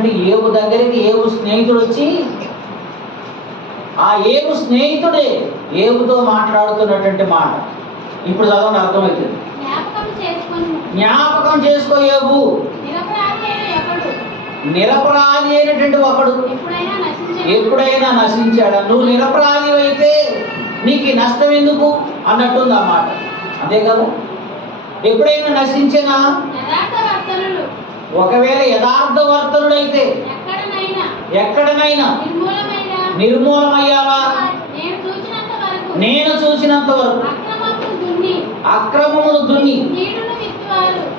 చేస్తున్నాడంటే ఏవు దగ్గరికి ఏవు స్నేహితుడు వచ్చి ఆ ఏవు స్నేహితుడే ఏవుతో మాట్లాడుతున్నటువంటి మాట. ఇప్పుడు చదవండి, అర్థమవుతుంది. జ్ఞాపకం చేసుకో ఏవు, నిరపరాధి అయినటువంటి ఒకడు ఎప్పుడైనా నశించాడా? నువ్వు నిరపరాధి అయితే నీకు నష్టం ఎందుకు అన్నట్టుంది ఆ మాట. అంతే కదా? ఎప్పుడైనా నశించినా, ఒకవేళ యథార్థవర్తనుడైతే ఎక్కడనైనా నిర్మూలమయ్యావా? నేను చూసినంత వరకు అక్రమమును దున్ని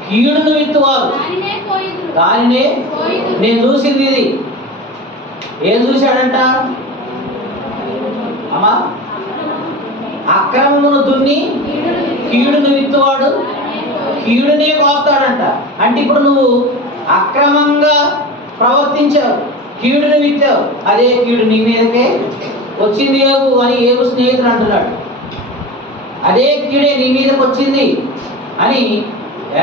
కీడును విత్తువారు దానినే. నేను చూసింది ఇది. ఏం చూశాడంట అమ్మా? అక్రమమును దున్ని కీడును విత్తువాడు కీడునే కోస్తాడంట. అంటే ఇప్పుడు నువ్వు అక్రమంగా ప్రవర్తించావు, కీడును విత్తావు, అదే కీడు నీ మీదకే వచ్చింది ఏవు అని ఏవు స్నేహితుడు అంటున్నాడు. అదే కీడే నీ మీదకి వచ్చింది అని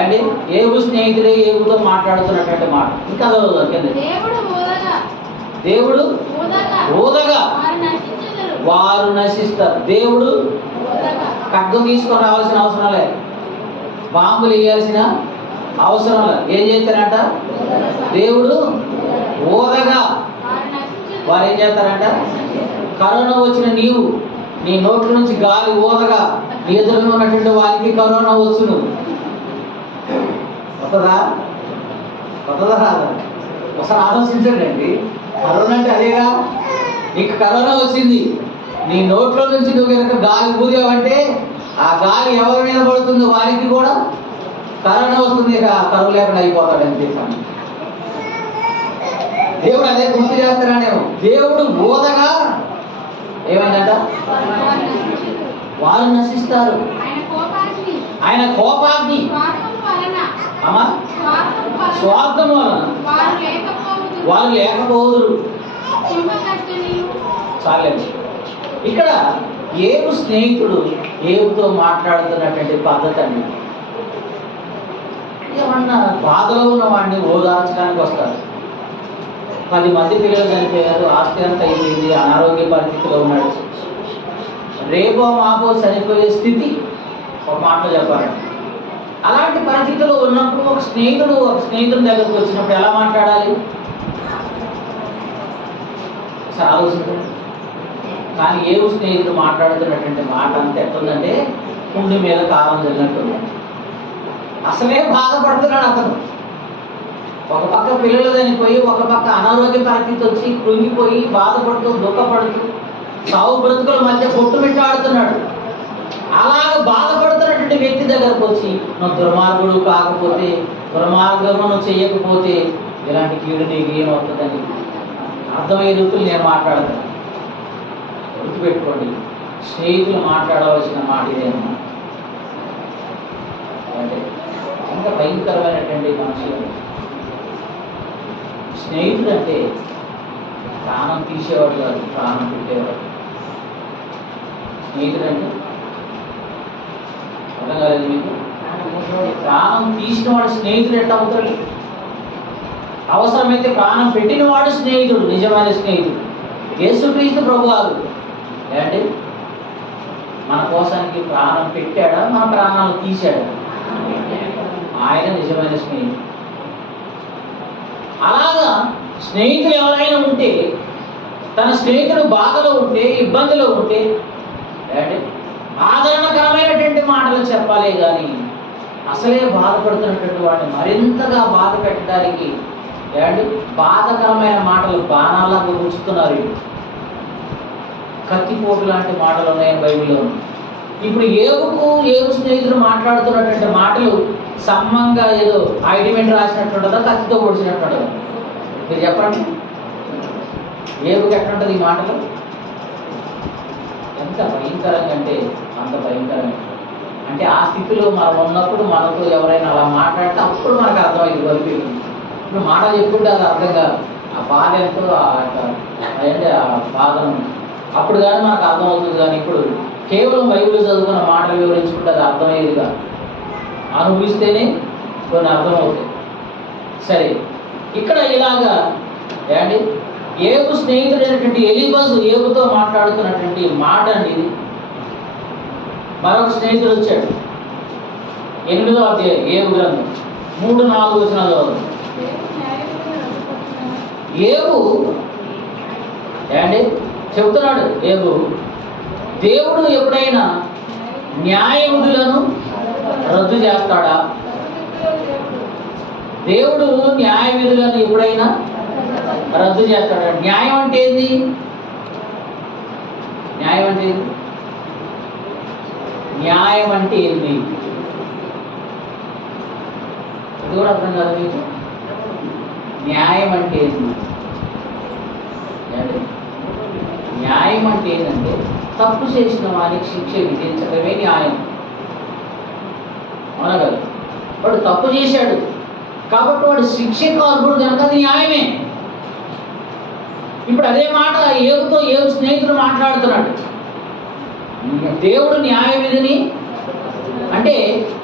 అంటే ఏవు స్నేహితుడే ఏవుతో మాట్లాడుతున్నటువంటి మాట. ఇంకా దేవుడు ఊదగా వారు నశిస్తారు. దేవుడు ఖడ్గం తీసుకొని రావాల్సిన అవసరం లేదు, బాంబులు వేయాల్సిన అవసరం లేదు. ఏం చేస్తారంట? దేవుడు ఊదగా వారు ఏం చేస్తారంట? కరోనా వచ్చిన నీవు నీ నోట్ల నుంచి గాలి ఊదగా నీ ఎదురుగా ఉన్నటువంటి వారికి కరోనా వచ్చును. కొత్తదా రాదా? ఒకసారి ఆలోచించండి. కరోనా అంటే అదేగా. నీకు కరోనా వచ్చింది, నీ నోట్లో నుంచి నువ్వు కనుక గాలి ఊదావంటే ఆ గాలి ఎవరి మీద పడుతుందో వారికి కూడా కరోనా వస్తుంది. ఇక కరువు లేకుండా అయిపోతాడు అని చెప్పాను. దేవుడు అదే గుర్తు చేస్తాడేమో. దేవుడు బోధగా ఏమైందంట? వారు నశిస్తారు. ఆయన కోపాగ్ని అమ్మా స్వార్థం వలన వారు లేకపోదురు. చాలేదు. ఇక్కడ ఏవు స్నేహితుడు ఏవుతో మాట్లాడుతున్నటువంటి పద్ధతి అండి. ఏమన్నా బాధలో ఉన్న వాడిని ఓదార్చడానికి వస్తారు. 10 మంది పిల్లలు చనిపోయారు, ఆస్తి అంతా అయిపోయింది, అనారోగ్య పరిస్థితిలో ఉన్నాడు, రేపో మాపో చనిపోయే స్థితి ఒక మాటలో చెప్పాలండి. అలాంటి పరిస్థితిలో ఉన్నప్పుడు ఒక స్నేహితుడి దగ్గరకు వచ్చినప్పుడు ఎలా మాట్లాడాలి సార్ ఆలోచించండి. కానీ ఏవు స్నేహితుడు మాట్లాడుతున్నటువంటి మాట అంతా ఎట్టుందంటే కుండి మీద కారం జరిగినట్టుంది. అసలే బాధపడుతున్నాడు అతను. ఒక పక్క పిల్లలు చనిపోయి, ఒక పక్క అనారోగ్య పరిస్థితి వచ్చి కృంగిపోయి బాధపడుతూ దుఃఖపడుతూ సావు బ్రతుకుల మధ్య కొట్టుమిట్టాడుతున్నాడు. అలాగ బాధపడుతున్నటువంటి వ్యక్తి దగ్గరకు వచ్చి నువ్వు దుర్మార్గుడు కాకపోతే, దుర్మార్గము నువ్వు చేయకపోతే ఇలాంటి కీడు నీకు ఏమవుతుందని అర్థమయ్యే రీతులు నేను మాట్లాడతాను. గుర్తుపెట్టుకోండి, స్నేహితులు మాట్లాడవలసిన మాట ఇదేమన్నా అంటే ఇంకా భయంకరమైనటువంటి మనుషులు. స్నేహితుడు అంటే ప్రాణం తీసేవాడు కాదు, ప్రాణం పెట్టేవాడు. స్నేహితుడు అంటే అర్థం కాలేదు మీకు? ప్రాణం తీసిన వాడు స్నేహితుడు ఎట్లా అవుతాడు? అవసరమైతే ప్రాణం పెట్టినవాడు స్నేహితుడు, నిజమైన స్నేహితుడు. యేసుక్రీస్తు ప్రభువారు ఏంటి మన కోసానికి ప్రాణం పెట్టాడా, మన ప్రాణాలు తీశాడా? ఆయన నిజమైన స్నేహితుడు. అలాగా స్నేహితులు ఎవరైనా ఉంటే, తన స్నేహితుడు బాధలో ఉంటే, ఇబ్బందిలో ఉంటే ఆదరణకరమైనటువంటి మాటలు చెప్పాలి. కానీ అసలే బాధపడుతున్నటువంటి వాడిని మరింతగా బాధ పెట్టడానికి బాధకరమైన మాటలు బాణాలకు గుచ్చుతున్నారు. కత్తిపోటు లాంటి మాటలు ఉన్నాయి బైబిల్లో. ఇప్పుడు ఏవు స్నేహితుడు మాట్లాడుతున్నటువంటి మాటలు సమ్మంగా ఏదో ఆయింట్మెంట్ రాసినట్టుంటుందా, కత్తితో పొడిచినట్టుంటుందా? మీరు చెప్పండి. ఏవుకి ఎట్లుంటుంది ఈ మాటలు? ఎంత భయంకరంగా అంటే అంత భయంకరంగా. అంటే ఆ స్థితిలో మనం ఉన్నప్పుడు మనతో ఎవరైనా అలా మాట్లాడితే అప్పుడు మనకు అర్థమైంది వరకు. ఇప్పుడు మాట చెప్పుకుంటే అది అర్థం కాదు. ఆ బాధ ఎంతో అంటే ఆ బాధను అప్పుడు కానీ మనకు అర్థమవుతుంది. కానీ ఇప్పుడు కేవలం బైబిల్ చదువుకున్న మాటలు వివరించుకుంటే అది అర్థమయ్యేది కాదు. అనుభవిస్తేనే కొన్ని అర్థమవుతాయి. సరే, ఇక్కడ ఇలాగా ఏమండి ఏబు స్నేహితుడైనటువంటి ఎలీఫజు ఏబుతో మాట్లాడుతున్నటువంటి మాట అండి ఇది. మరొక స్నేహితుడు వచ్చాడు. 8వ అధ్యాయం ఏబు గ్రంథం 3-4 వచనాలు. ఏబు ఏమండి చెబుతున్నాడు, ఏబు దేవుడు ఎప్పుడైనా న్యాయ విధులను రద్దు చేస్తాడా? దేవుడు న్యాయ విధులను ఎప్పుడైనా రద్దు చేస్తాడా? న్యాయం అంటే ఏంది? న్యాయం అంటే ఏంది? న్యాయం అంటే ఏంది? ఇది కూడా అర్థం కాదు మీకు. న్యాయం అంటే ఏంది? న్యాయం అంటే ఏంటంటే తప్పు చేసిన వారికి శిక్ష విధించడమే న్యాయం. అవునా కదా? వాడు తప్పు చేశాడు కాబట్టి వాడు శిక్షకు అర్హుడు కనుక అది న్యాయమే. ఇప్పుడు అదే మాట ఏబుతో ఏబు స్నేహితుడు మాట్లాడుతున్నాడు. దేవుడు న్యాయ విధిని అంటే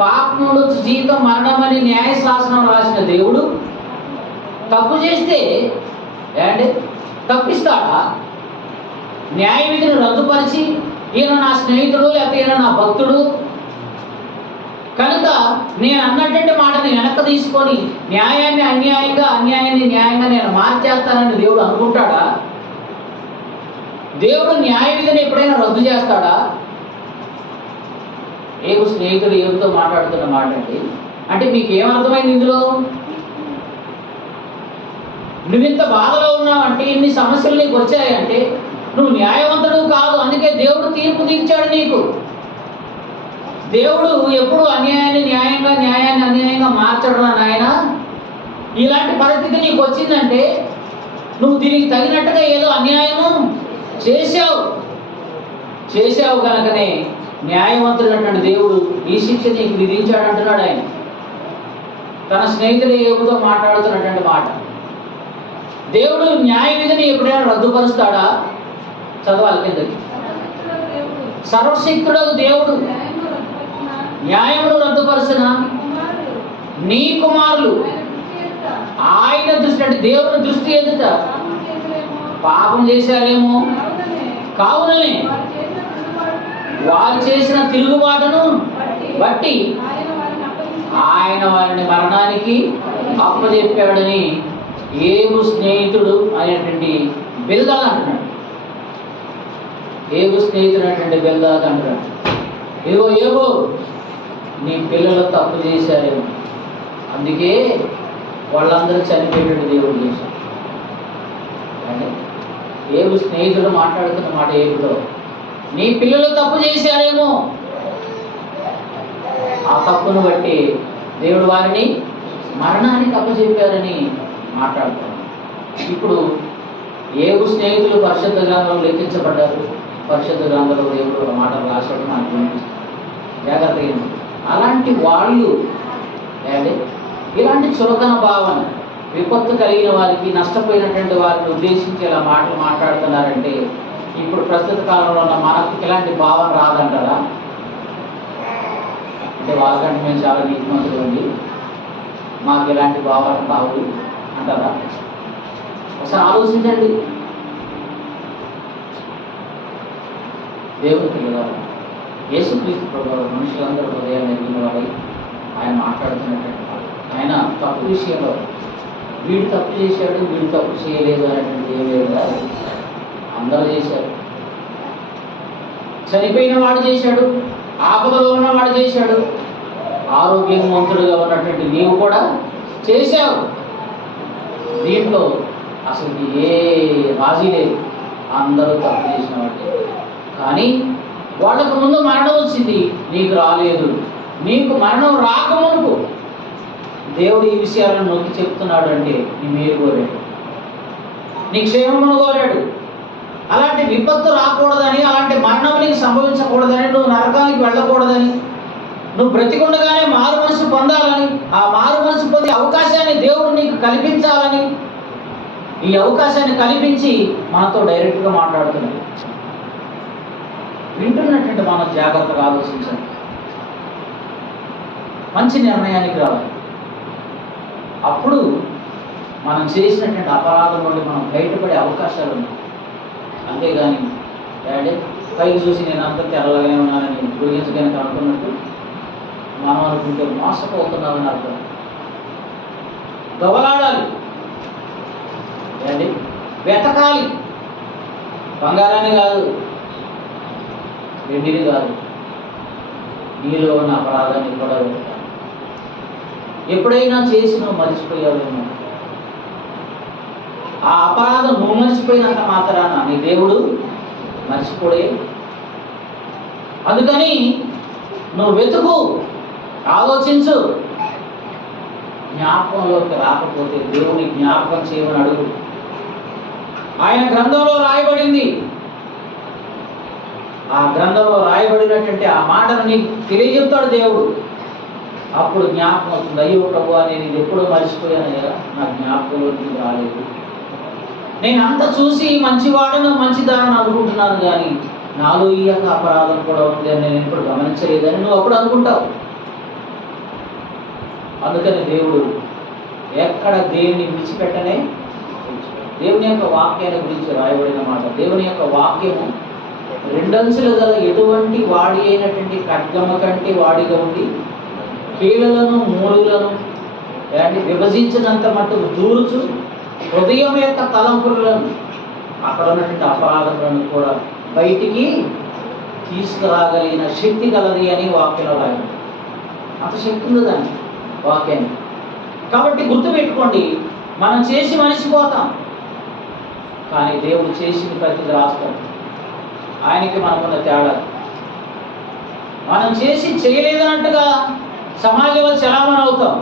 పాపముడు జీవితం మరణమని న్యాయశాసనం రాసిన దేవుడు తప్పు చేస్తే ఏమంటే తప్పిస్తాడా? న్యాయ విధిని రద్దుపరిచి ఈయన నా స్నేహితుడు లేకపోతే ఈయన నా భక్తుడు కనుక నేను అన్నటువంటి మాటని వెనక్కి తీసుకొని న్యాయాన్ని అన్యాయంగా అన్యాయాన్ని న్యాయంగా నేను మార్చేస్తానని దేవుడు అనుకుంటాడా? దేవుడు న్యాయ విధిని ఎప్పుడైనా రద్దు చేస్తాడా? ఏబు స్నేహితుడు ఏబుతో మాట్లాడుతున్న మాట అండి. అంటే మీకు ఏమర్థమైంది ఇందులో? నువ్వింత బాధలో ఉన్నావంటే, ఇన్ని సమస్యలు నీకు వచ్చాయంటే నువ్వు న్యాయవంతుడు కాదు. అందుకే దేవుడు తీర్పు తీర్చాడు నీకు. దేవుడు ఎప్పుడు అన్యాయాన్ని న్యాయంగా న్యాయాన్ని అన్యాయంగా మార్చడం నాయన. ఇలాంటి పరిస్థితి నీకు వచ్చిందంటే నువ్వు దీనికి తగినట్టుగా ఏదో అన్యాయము చేశావు కనుకనే న్యాయవంతుడైనటువంటి దేవుడు ఈ శిక్ష నీకు విధించాడు అంటున్నాడు ఆయన. తన స్నేహితుడు ఏబుతో మాట్లాడుతున్నటువంటి మాట. దేవుడు న్యాయ విధిని ఎప్పుడైనా రద్దుపరుస్తాడా? చదవాలి కిందకి. సర్వశక్తుడు దేవుడు న్యాయమును రద్దుపరచిన నీ కుమారులు ఆయన దృష్టి అంటే దేవుని దృష్టి ఎదుట పాపం చేశారేమో కావుననే వారు చేసిన తిరుగుబాటును బట్టి ఆయన వారిని మరణానికి అప్పచెప్పాడని ఏబు స్నేహితుడు అనేటువంటి బిల్దాద్ అంటున్నాడు. ఏబు స్నేహితుడు అనేటువంటి బిల్దాద్ అంటున్నాడు, ఏవో ఏవో నీ పిల్లలు తప్పు చేశారేమో అందుకే వాళ్ళందరూ చనిపోయేటట్టు దేవుడు చేశాడు. అంటే ఏబు స్నేహితుడు మాట్లాడుతున్న మాట ఏబుతో, నీ పిల్లలు తప్పు చేశారేమో ఆ తప్పును బట్టి దేవుడు వారిని మరణానికి అప్పచెప్పారని మాట్లాడుతున్నాడు. ఇప్పుడు ఏబు స్నేహితులు పరిశుద్ధ గ్రంథంలో లెక్కించబడ్డారు. పరిశుద్ధ గ్రంథంలో దేవుడు మాటలు రాశాడు మనకు వినిపిస్తుంది. జాగ్రత్తగా అలాంటి వాళ్ళు ఇలాంటి చులకన భావన విపత్తు కలిగిన వారికి నష్టపోయినటువంటి వారిని ఉద్దేశించి ఇలా మాటలు మాట్లాడుతున్నారంటే ఇప్పుడు ప్రస్తుత కాలంలో ఉన్న మనకు ఇలాంటి భావన రాదంటారా? అంటే వాళ్ళకంటే మేము చాలా నీతిమంతులు ఉంది, మాకు ఇలాంటి భావన కావు అంటారా? ఒకసారి ఆలోచించండి. దేవుని పిల్లలు యేసుక్రీస్తు ప్రభువు మనుషులందరూ హృదయాన్ని ఎరిగిన వాడై ఆయన మాట్లాడుతున్నటువంటి ఆయన తప్పు విషయంలో వీడు తప్పు చేశాడు వీడు తప్పు చేయలేదు అనేటువంటి ఏం లేదు కాదు. అందరూ చేశారు. చనిపోయిన వాడు చేశాడు, ఆపదలో ఉన్నవాడు చేశాడు, ఆరోగ్యవంతుడుగా ఉన్నటువంటి నీవు కూడా చేశావు. దీంట్లో అసలు ఏ రాజీ లేదు, అందరూ తప్పు చేసిన వాడే. కానీ వాళ్ళకు ముందు మరణం వచ్చింది, నీకు రాలేదు. నీకు మరణం రాకమునుపు దేవుడు ఈ విషయాలను నొక్కి చెప్తున్నాడు. అంటే నీ మేలు కోరాడు, నీ క్షేమమును కోరాడు. అలాంటి విపత్తు రాకూడదని, అలాంటి మరణం నీకు సంభవించకూడదని, నువ్వు నరకానికి వెళ్ళకూడదని, నువ్వు బ్రతికుండగానే మారు మనసు పొందాలని, ఆ మారు మనసు పొందే అవకాశాన్ని దేవుడు నీకు కల్పించాలని ఈ అవకాశాన్ని కల్పించి మనతో డైరెక్ట్గా మాట్లాడుతున్నాడు. వింటున్నటువంటి మనం జాగ్రత్తగా ఆలోచించండి, మంచి నిర్ణయానికి రావాలి. అప్పుడు మనం చేసినటువంటి అపరాధం నుండి మనం బయటపడే అవకాశాలు ఉన్నాయి. అంతేగాని డాడీ పైకి చూసి నేను అంత తెల్లగానే ఉన్నానని గురించి కనుక అనుకున్నట్టు మనం అనుకుంటే మోసపోతున్నామని అర్థం. దొవలాడాలి డాడీ, వెతకాలి. బంగారాన్ని కాదు, వెండిని కాదు, నీలో ఉన్న అపరాధాన్ని కూడా వెతకాలి. ఎప్పుడైనా చేసి నువ్వు మర్చిపోయావేమో, ఆ అపరాధం నువ్వు మర్చిపోయినంత మాత్రాన నీ దేవుడు మర్చిపోడే. అందుకని నువ్వు వెతుకు, ఆలోచించు. జ్ఞాపకంలోకి రాకపోతే దేవుని జ్ఞాపకం చేయమని అడుగు. ఆయన గ్రంథంలో రాయబడింది. ఆ గ్రంథంలో రాయబడినటువంటి ఆ మాటను నీకు తెలియజెప్తాడు దేవుడు. అప్పుడు జ్ఞాపకం వస్తుంది. అయ్యో ప్రభువా, నేను ఇది ఎప్పుడో మర్చిపోయానయ్యా, నా జ్ఞాపకంలోకి రాలేదు. నేను అంత చూసి మంచివాడను మంచిదానని అనుకుంటున్నాను, కానీ నాలో ఈ యొక్క అపరాధం కూడా ఉంది అని నేను ఇప్పుడు గమనించలేదని నువ్వు అప్పుడు అనుకుంటావు. అందుకని దేవుడు ఎక్కడ దేవుని విడిచిపెట్టనే. దేవుని యొక్క వాక్యాన్ని గురించి రాయబడిన మాట, దేవుని యొక్క వాక్యము రెండంచులు గల ఎటువంటి వాడి అయినటువంటి ఖడ్గమ కంటే వాడిగా ఉండి కీళ్ళలను మూలులను విభజించినంత మట్టుకు దూరుచు హృదయం యొక్క తలంపులను, అక్కడ ఉన్నటువంటి అపరాధములను కూడా బయటికి తీసుకురాగలిగిన శక్తి కలది అని వాక్యంలో రాయబడి. అంత శక్తి ఉంది దాన్ని వాక్యాన్ని. కాబట్టి గుర్తుపెట్టుకోండి, మనం చేసి మనిషిపోతాం, కానీ దేవుడు చేసింది ప్రతిదీ రాస్తాడు. ఆయనకి మనకున్న తేడా, మనం చేసి చేయలేదన్నట్టుగా సమాజంలో చలామణి అవుతాం,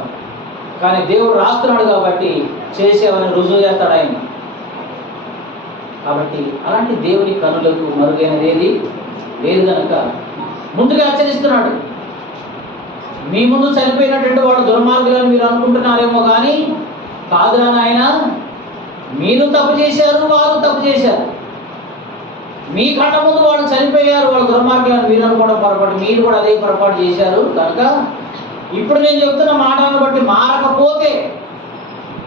కానీ దేవుడు రాస్తున్నాడు కాబట్టి చేసేవని రుజువు చేస్తాడు ఆయన. కాబట్టి అలాంటి దేవుని కనులకు మరుగైనది ఏది లేదు కనుక ముందుగా హెచ్చరిస్తున్నాడు. మీ ముందు చనిపోయినటువంటి వాడు దుర్మార్గులని మీరు అనుకుంటున్నారేమో, కానీ కాదురా నాయన, మీరు తప్పు చేశారు, వారు తప్పు చేశారు. మీ కళ్ళ ముందు వాళ్ళు చనిపోయారు, వాళ్ళు దుర్మార్గులని మీరు అనుకోవడం పొరపాటు, మీరు కూడా అదే పొరపాటు చేశారు. కనుక ఇప్పుడు నేను చెప్తున్న మాటలను బట్టి మారకపోతే,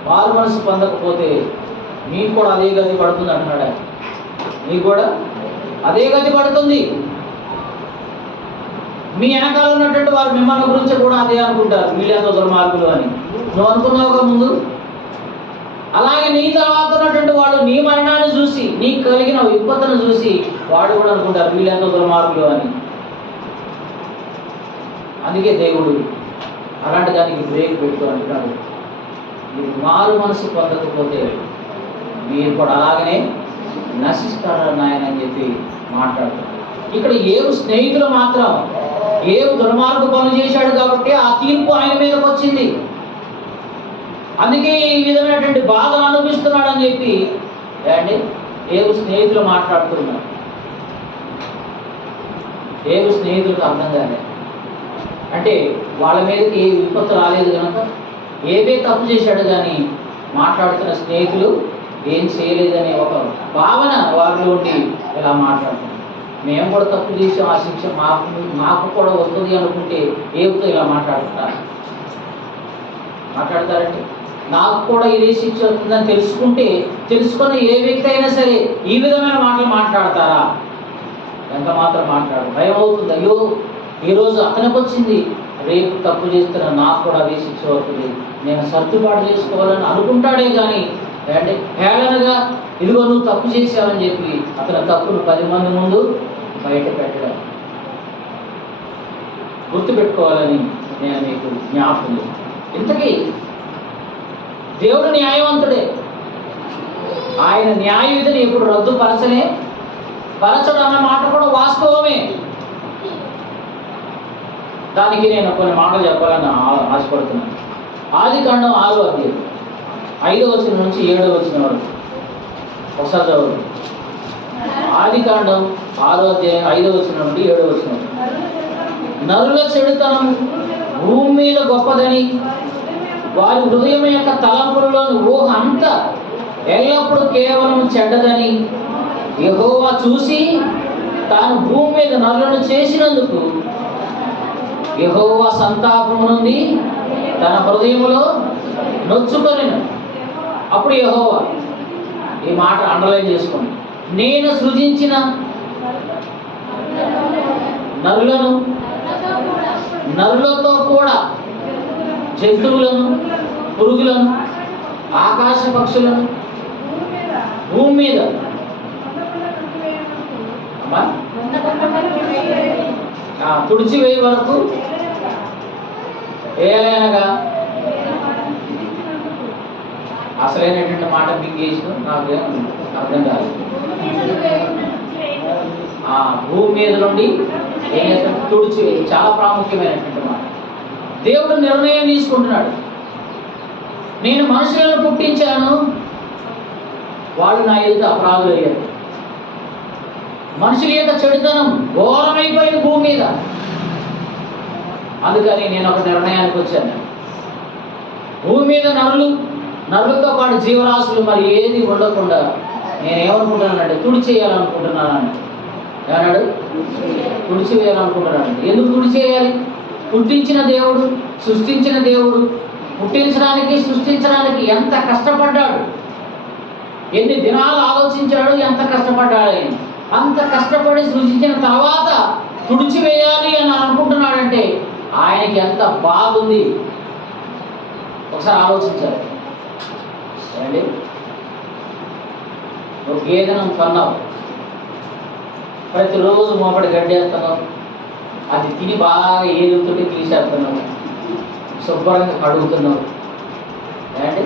వారు మనసు పొందకపోతే మీకు కూడా అదే గతి పడుతుంది అంటున్నాడు. మీకు కూడా అదే గతి పడుతుంది. మీ వెనకాల ఉన్నటువంటి వారు మిమ్మల్ని గురించి కూడా అదే అనుకుంటారు, వీళ్ళంతా దుర్మార్గులు అని నువ్వు అనుకున్నావుగా ముందు. అలాగే నీ తర్వాత ఉన్నటువంటి వాడు నీ మరణాన్ని చూసి, నీకు కలిగిన విపత్తును చూసి వాడు కూడా అనుకుంటారు, వీళ్ళంతా దుర్మార్గులు అని. అందుకే దేవుడు అలాంటి దానికి బ్రేక్ పెడుతూ అంటున్నాడు, మీరు మారు మనసు పొందకపోతే మీరు కూడా అలాగనే నశిస్తారని ఆయన అని చెప్పి మాట్లాడుతున్నారు. ఇక్కడ ఏవు స్నేహితులు మాత్రం ఏవు దుర్మార్గ పనులు చేశాడు కాబట్టి ఆ తీర్పు ఆయన మీదకి వచ్చింది. అందుకే ఈ విధమైనటువంటి బాధలు అనుభవిస్తున్నాడు అని చెప్పి అండి ఏవు స్నేహితులు మాట్లాడుతున్నారు. ఏవు స్నేహితులకు అర్థం కాలేదు. అంటే వాళ్ళ మీదకి ఏ విపత్తు రాలేదు కనుక ఏవే తప్పు చేశాడు, కానీ మాట్లాడుతున్న స్నేహితులు ఏం చేయలేదనే ఒక భావన వారిలో ఉండి ఇలా మాట్లాడుతున్నారు. మేము కూడా తప్పు చేసాం, ఆ శిక్ష మాకు కూడా వస్తుంది అనుకుంటే ఏమితో ఇలా మాట్లాడతారంటే, నాకు కూడా ఇదే శిక్ష వస్తుందని తెలుసుకుని ఏ వ్యక్తి అయినా సరే ఈ విధమైన మాటలు మాట్లాడతారా? ఎంత మాత్రం మాట్లాడు. భయం అవుతుంది, అయ్యో ఈరోజు అతనికి వచ్చింది, రేపు తప్పు చేస్తున్నా నాకు కూడా అదే శిక్ష అవుతుంది, నేను సర్దుబాటు చేసుకోవాలని అనుకుంటాడే కానీ అంటే హేళనగా ఇదిగో నువ్వు తప్పు చేసావని చెప్పి అతని తప్పును 10 మంది ముందు బయట పెట్టడం. గుర్తుపెట్టుకోవాలని నేను మీకు జ్ఞాపకం. ఇంతకీ దేవుడు న్యాయవంతుడే. ఆయన న్యాయ విధిని ఎప్పుడు పరచడం అన్న మాట కూడా వాస్తవమే. దానికి నేను కొన్ని మాటలు చెప్పాలని ఆశపడుతున్నాను. ఆదికాండం 6వ అధ్యాయం 5వ వచనం నుంచి 7వ వచనం వరకు ఒకసారి చదువు. ఆదికాండం 6వ అధ్యాయం 5వ వచనం నుండి 7వ వచనం. నరుల చెడుతనం భూమి మీద గొప్పదని, వారి హృదయం యొక్క తలంపులలోని ఊహ అంతా ఎల్లప్పుడూ కేవలం చెడ్డదని యెహోవా చూసి తాను భూమి మీద నరులను చేసినందుకు యెహోవా సంతాపము నుండి తన హృదయములో నొచ్చుకొనెను. అప్పుడు యెహోవా, ఈ మాట అండర్లైన్ చేసుకోండి, నేను సృజించిన నరులను, నరులతో కూడా జంతువులను, పురుగులను, ఆకాశ పక్షులను భూమి మీద తుడిచివేయ వరకు ఏలైనగా. అసలైనటువంటి మాట బిగ్గేసిన నాకు అర్థం కాదు. భూమి మీద నుండి ఏం చేస్తాడు? తుడిచివేయి. చాలా ప్రాముఖ్యమైనటువంటి మాట. దేవుడు నిర్ణయం తీసుకుంటున్నాడు, నేను మనుషులను పుట్టించాను, వాళ్ళు నా ఎదుట అపరాధులు అయ్యారు. మనుషుల యొక్క చెడుతనం ఘోరమైపోయింది భూమి మీద. అందుకని నేను ఒక నిర్ణయానికి వచ్చాను. భూమి మీద నరులతో పాటు జీవరాశులు మరి ఏది ఉండకుండా నేనేమనుకుంటున్నానంటే తుడిచేయాలనుకుంటున్నాను. ఏమన్నాడు? తుడిచివేయాలనుకుంటున్నాడు. ఎందుకు తుడిచేయాలి? పుట్టించిన దేవుడు, సృష్టించిన దేవుడు పుట్టించడానికి, సృష్టించడానికి ఎంత కష్టపడ్డాడు, ఎన్ని దినాలు ఆలోచించాడు, ఎంత కష్టపడ్డాడు. ఆయన అంత కష్టపడి సృష్టించిన తర్వాత తుడిచివేయాలి అని అనుకుంటున్నాడంటే ఆయనకి ఎంత బాధ ఉంది ఒకసారి ఆలోచించాలి. ఏమండి, నువ్వు గేదెను కొన్నావు, ప్రతిరోజు మోపడి గడ్డేస్తున్నావు, అది తిని బాగా ఏదుతుంటే తీసేస్తున్నావు, శుభ్రంగా కడుగుతున్నావు, ఏమండి,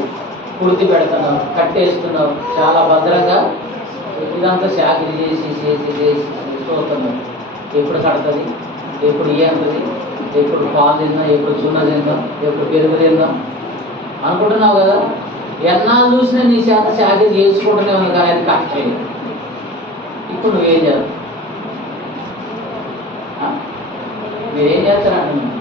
కుర్తి పెడుతున్నావు, కట్టేస్తున్నావు, చాలా భద్రంగా ఇదంతా శాఖలు చేసి చేసి చేసి చూస్తున్నావు. ఎప్పుడు కడుతుంది, ఎప్పుడు ఏముంటుంది, ఎప్పుడు పాలు తిందాం, ఎప్పుడు చున్న తిందాం, ఎప్పుడు పెరుగు తిందాం అనుకుంటున్నావు కదా. ఎన్నాళ్ళు చూసినా నీ చేత శాఖలు చేసుకుంటూనే ఉంది, కానీ అది కట్టలేదు. ఇప్పుడు నువ్వేం చేస్తావు? మీరేం చేస్తారంటున్నావు?